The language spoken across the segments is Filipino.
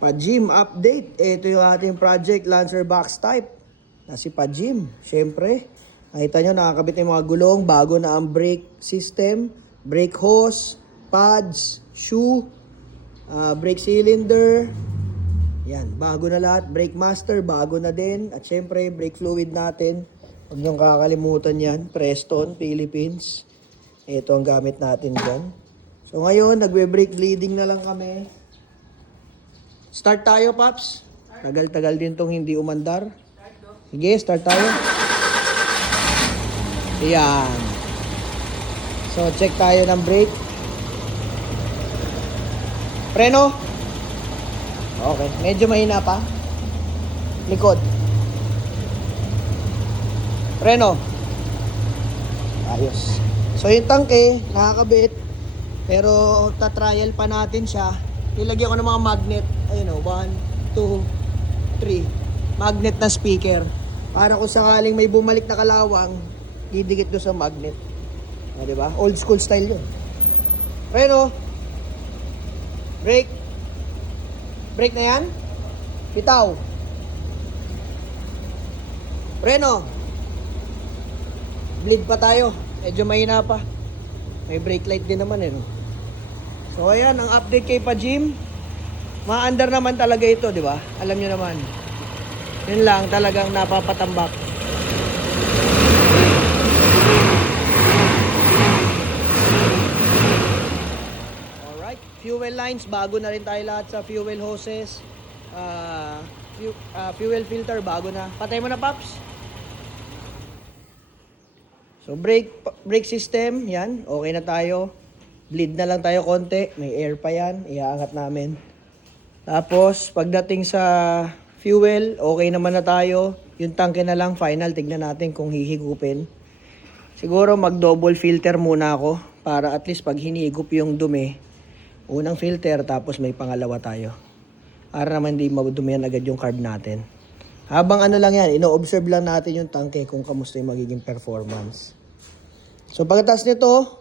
Pa-Jim update. Ito yung ating project Lancer box type. Na si Pa-Jim. Siyempre, nakita nyo nakakabit yung mga gulong. Bago na ang brake system, brake hose, pads, shoe, brake cylinder. Yan, bago na lahat. Brake master, bago na din. At siyempre, brake fluid natin. Huwag niyong kakalimutan yan. Preston, Philippines. Ito ang gamit natin dyan. So ngayon, nagbe-brake bleeding na lang kami. Start tayo, Paps. Tagal-tagal din tong hindi umandar. Sige, start tayo. Ayan. So, check tayo ng brake. Preno. Okay, medyo mahina pa. Likod. Preno. Ayos. So, yung tangke, nakakabit. Pero, tatrial pa natin siya. Nilagyan ko ng mga magnet. Ayun o, 1, 2, 3. Magnet na speaker. Para kung sakaling may bumalik na kalawang, didikit doon sa magnet. O, diba? Old school style yun. Preno. Brake. Brake na yan. Bitaw. Preno. Bleed pa tayo. Medyo mahina pa. May brake light din naman eh, no? So ayan, ang update kay Pa-Jim. Ma-under naman talaga ito, di ba? Alam nyo naman. Yun lang, talagang napapatambak. Alright, fuel lines. Bago na rin tayo lahat sa fuel hoses. Fuel filter, bago na. Patay mo na, Paps. So brake system, yan. Okay na tayo. Bleed na lang tayo konti. May air pa yan. Iaangat namin. Tapos, pagdating sa fuel, okay naman na tayo. Yung tanke na lang, final. Tignan natin kung hihigupin. Siguro mag-double filter muna ako. Para at least pag hinigup yung dumi, unang filter, tapos may pangalawa tayo. Para naman di madumihan agad yung carb natin. Habang ano lang yan, ino-observe lang natin yung tanke kung kamusta yung magiging performance. So, pagkatapos nito,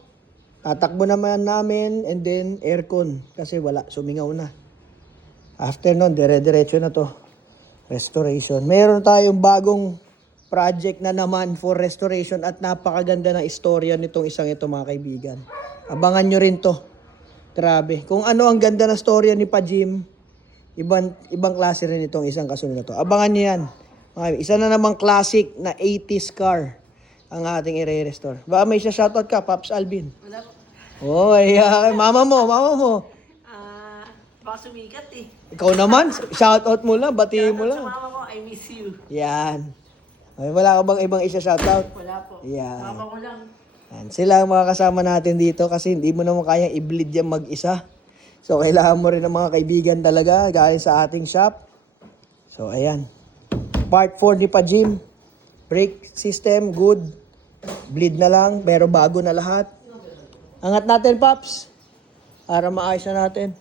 tatakbo naman namin and then aircon kasi wala, sumingaw na. After nun, dire-diretso na to. Restoration. Meron tayong bagong project na naman for restoration at napakaganda ng istorya nitong isang ito, mga kaibigan. Abangan nyo rin to. Grabe. Kung ano ang ganda na storya ni Pa-Jim, ibang klase rin itong isang kasunod na to. Abangan nyo yan. Isa na namang classic na 80s car ang ating i-restore. Ba, may siya shoutout ka, Paps Alvin? Wala po. Oh, ay, mama mo. Baka sumikat eh. Ikaw naman, shoutout mo lang, batiin mo lang. Sa mama ko, I miss you. Yan. Ay, wala ka bang ibang isa shoutout? Wala po. Yan. Mama ko lang. Yan. Sila ang mga kasama natin dito kasi hindi mo naman kayang i-bleed yan mag-isa. So, kailangan mo rin ng mga kaibigan talaga galing sa ating shop. So, ayan. Part 4 ni Pa-Jim. Brake system, good. Bleed na lang, pero bago na lahat. Angat natin, Paps. Para maayos na natin.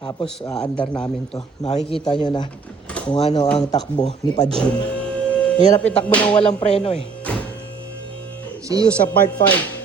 Tapos, andar namin to. Makikita nyo na kung ano ang takbo ni Pa-Jim. Hirap itakbo ng walang preno eh. See you sa part 5.